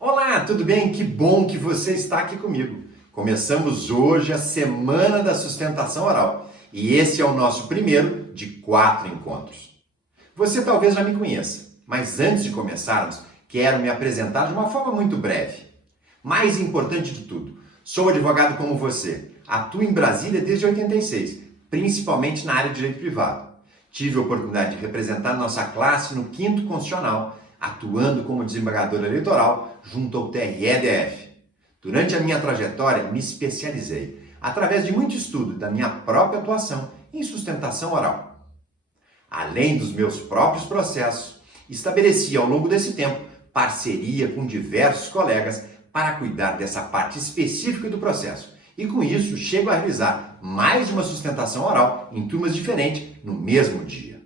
Olá, tudo bem? Que bom que você está aqui comigo. Começamos hoje a Semana da Sustentação Oral e esse é o nosso primeiro de 4 encontros. Você talvez já me conheça, mas antes de começarmos, quero me apresentar de uma forma muito breve. Mais importante de tudo, sou advogado como você, atuo em Brasília desde 86, principalmente na área de direito privado. Tive a oportunidade de representar nossa classe no 5º Constitucional, atuando como desembargador eleitoral junto ao TRE-DF. Durante a minha trajetória, me especializei, através de muito estudo da minha própria atuação, em sustentação oral. Além dos meus próprios processos, estabeleci ao longo desse tempo parceria com diversos colegas para cuidar dessa parte específica do processo. E com isso, chego a realizar mais de uma sustentação oral em turmas diferentes no mesmo dia.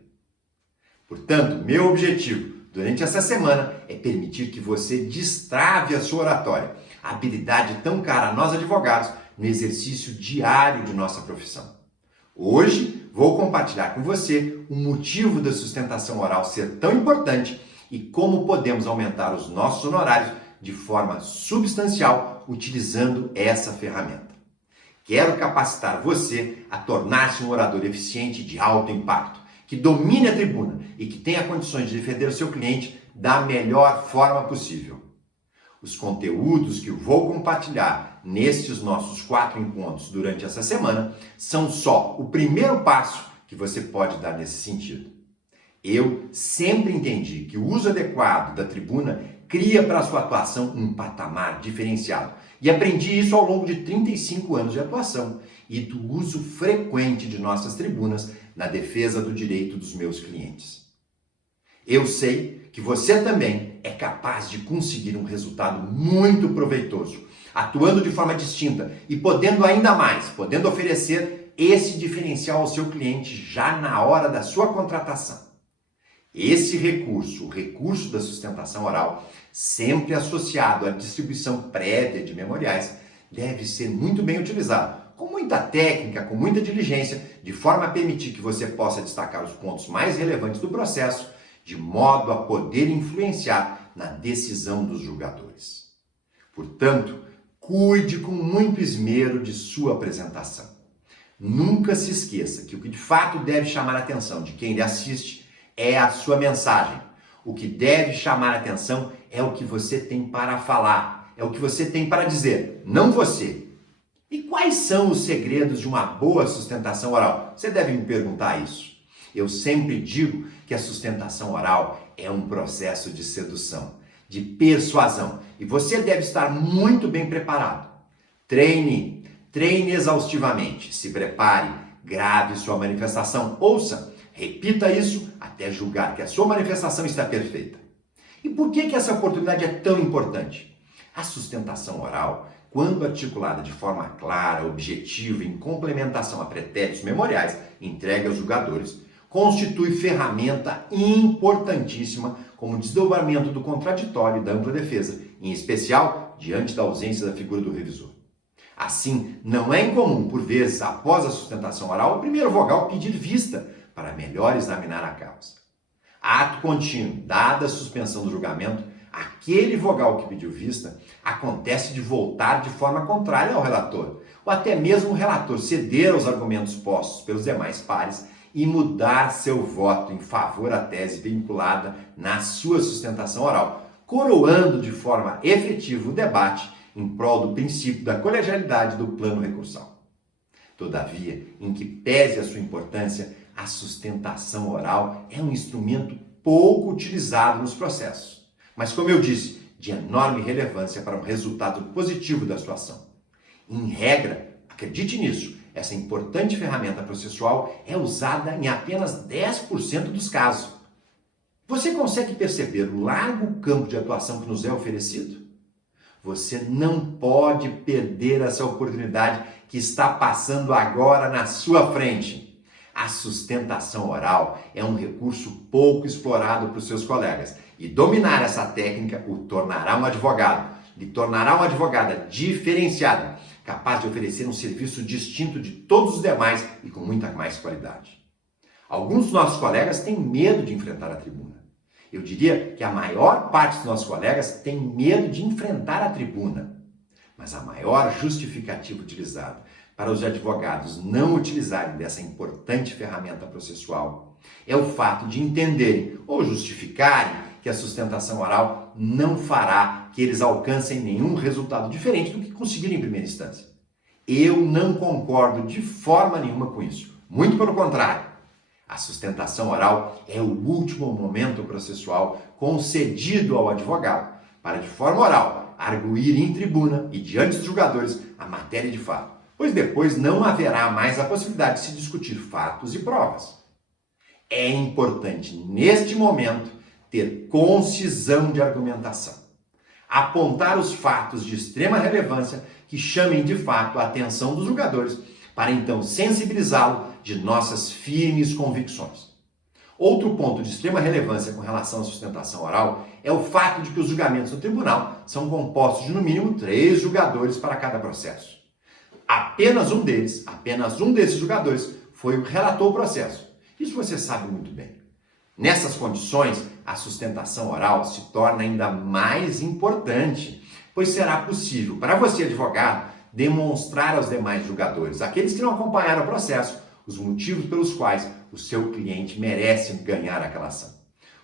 Portanto, meu objetivo durante essa semana é permitir que você destrave a sua oratória, a habilidade tão cara a nós advogados no exercício diário de nossa profissão. Hoje, vou compartilhar com você o motivo da sustentação oral ser tão importante e como podemos aumentar os nossos honorários de forma substancial utilizando essa ferramenta. Quero capacitar você a tornar-se um orador eficiente e de alto impacto, que domine a tribuna e que tenha condições de defender o seu cliente da melhor forma possível. Os conteúdos que eu vou compartilhar nestes nossos 4 encontros durante essa semana são só o primeiro passo que você pode dar nesse sentido. Eu sempre entendi que o uso adequado da tribuna cria para a sua atuação um patamar diferenciado. E aprendi isso ao longo de 35 anos de atuação e do uso frequente de nossas tribunas na defesa do direito dos meus clientes. Eu sei que você também é capaz de conseguir um resultado muito proveitoso, atuando de forma distinta e podendo ainda mais, podendo oferecer esse diferencial ao seu cliente já na hora da sua contratação. Esse recurso, o recurso da sustentação oral, sempre associado à distribuição prévia de memoriais, deve ser muito bem utilizado, com muita técnica, com muita diligência, de forma a permitir que você possa destacar os pontos mais relevantes do processo, de modo a poder influenciar na decisão dos julgadores. Portanto, cuide com muito esmero de sua apresentação. Nunca se esqueça que o que de fato deve chamar a atenção de quem lhe assiste é a sua mensagem. O que deve chamar a atenção é o que você tem para falar, é o que você tem para dizer, não você. E quais são os segredos de uma boa sustentação oral? Você deve me perguntar isso. Eu sempre digo que a sustentação oral é um processo de sedução, de persuasão, e você deve estar muito bem preparado. Treine exaustivamente, se prepare, grave sua manifestação, ouça, repita isso até julgar que a sua manifestação está perfeita. E por que essa oportunidade é tão importante? A sustentação oral, quando articulada de forma clara, objetiva, em complementação a pretéritos memoriais entregue aos julgadores, constitui ferramenta importantíssima como desdobramento do contraditório e da ampla defesa, em especial diante da ausência da figura do revisor. Assim, não é incomum, por vezes, após a sustentação oral, o primeiro vogal pedir vista para melhor examinar a causa. Ato contínuo, dada a suspensão do julgamento, aquele vogal que pediu vista acontece de voltar de forma contrária ao relator, ou até mesmo o relator ceder aos argumentos postos pelos demais pares e mudar seu voto em favor à tese vinculada na sua sustentação oral, coroando de forma efetiva o debate em prol do princípio da colegialidade do plano recursal. Todavia, em que pese a sua importância, a sustentação oral é um instrumento pouco utilizado nos processos, mas, como eu disse, de enorme relevância para um resultado positivo da sua ação. Em regra, acredite nisso, essa importante ferramenta processual é usada em apenas 10% dos casos. Você consegue perceber o largo campo de atuação que nos é oferecido? Você não pode perder essa oportunidade que está passando agora na sua frente. A sustentação oral é um recurso pouco explorado por seus colegas e dominar essa técnica o tornará um advogado, lhe tornará uma advogada diferenciada, capaz de oferecer um serviço distinto de todos os demais e com muita mais qualidade. Alguns dos nossos colegas têm medo de enfrentar a tribuna. Eu diria que a maior parte dos nossos colegas tem medo de enfrentar a tribuna. Mas a maior justificativa utilizada para os advogados não utilizarem dessa importante ferramenta processual é o fato de entenderem ou justificarem que a sustentação oral não fará que eles alcancem nenhum resultado diferente do que conseguiram em primeira instância. Eu não concordo de forma nenhuma com isso. Muito pelo contrário. A sustentação oral é o último momento processual concedido ao advogado para, de forma oral, arguir em tribuna e diante dos julgadores a matéria de fato, pois depois não haverá mais a possibilidade de se discutir fatos e provas. É importante, neste momento, ter concisão de argumentação. Apontar os fatos de extrema relevância que chamem de fato a atenção dos julgadores para então sensibilizá-lo de nossas firmes convicções. Outro ponto de extrema relevância com relação à sustentação oral é o fato de que os julgamentos no tribunal são compostos de no mínimo 3 julgadores para cada processo. Apenas um desses julgadores foi o que relatou o processo. Isso você sabe muito bem. Nessas condições, a sustentação oral se torna ainda mais importante, pois será possível para você, advogado, demonstrar aos demais julgadores, aqueles que não acompanharam o processo, os motivos pelos quais o seu cliente merece ganhar aquela ação.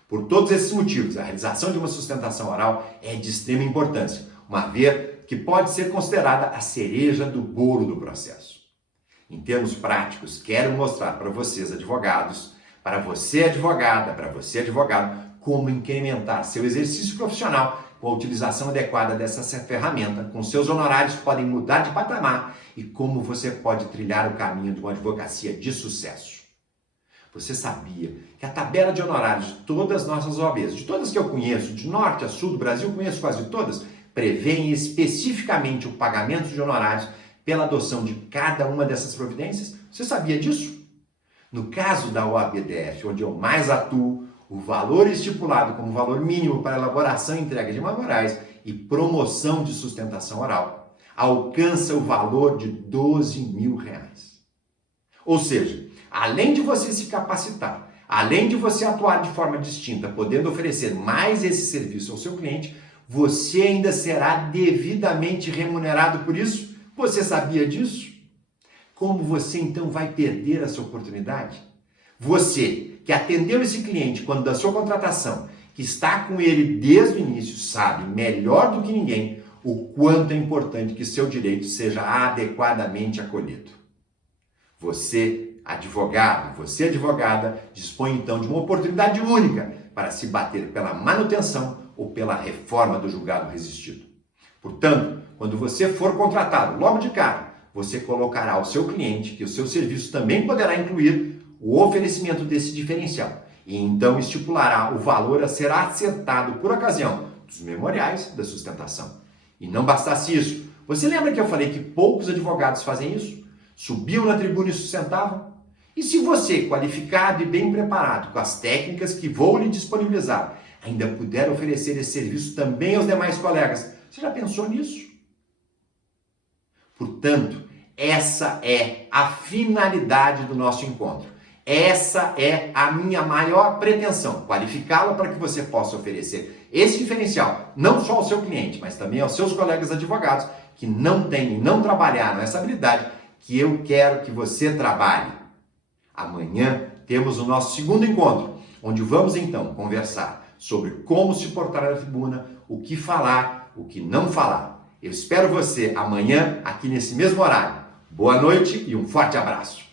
Por todos esses motivos, a realização de uma sustentação oral é de extrema importância, uma vez que pode ser considerada a cereja do bolo do processo. Em termos práticos, quero mostrar para vocês, advogados, para você, advogada, para você, advogado, como incrementar seu exercício profissional com a utilização adequada dessa ferramenta, com seus honorários podem mudar de patamar e como você pode trilhar o caminho de uma advocacia de sucesso. Você sabia que a tabela de honorários de todas as nossas OABs, de todas que eu conheço, de norte a sul do Brasil, conheço quase todas, prevêem especificamente o pagamento de honorários pela adoção de cada uma dessas providências? Você sabia disso? No caso da OAB-DF, onde eu mais atuo, o valor estipulado como valor mínimo para elaboração e entrega de memoriais e promoção de sustentação oral alcança o valor de R$12 mil. Ou seja, além de você se capacitar, além de você atuar de forma distinta, podendo oferecer mais esse serviço ao seu cliente, você ainda será devidamente remunerado por isso? Você sabia disso? Como você então vai perder essa oportunidade? Você que atendeu esse cliente quando da sua contratação, que está com ele desde o início, sabe melhor do que ninguém o quanto é importante que seu direito seja adequadamente acolhido. Você, advogado, você, advogada, dispõe então de uma oportunidade única para se bater pela manutenção ou pela reforma do julgado resistido. Portanto, quando você for contratado logo de cara, você colocará ao seu cliente que o seu serviço também poderá incluir o oferecimento desse diferencial e então estipulará o valor a ser acertado por ocasião dos memoriais da sustentação. E não bastasse isso, você lembra que eu falei que poucos advogados fazem isso? Subiam na tribuna e sustentavam? E se você, qualificado e bem preparado com as técnicas que vou lhe disponibilizar, ainda puder oferecer esse serviço também aos demais colegas, você já pensou nisso? Portanto, essa é a finalidade do nosso encontro. Essa é a minha maior pretensão, qualificá-la para que você possa oferecer esse diferencial, não só ao seu cliente, mas também aos seus colegas advogados que não têm e não trabalharam essa habilidade que eu quero que você trabalhe. Amanhã temos o nosso segundo encontro, onde vamos então conversar sobre como se portar na tribuna, o que falar, o que não falar. Eu espero você amanhã aqui nesse mesmo horário. Boa noite e um forte abraço.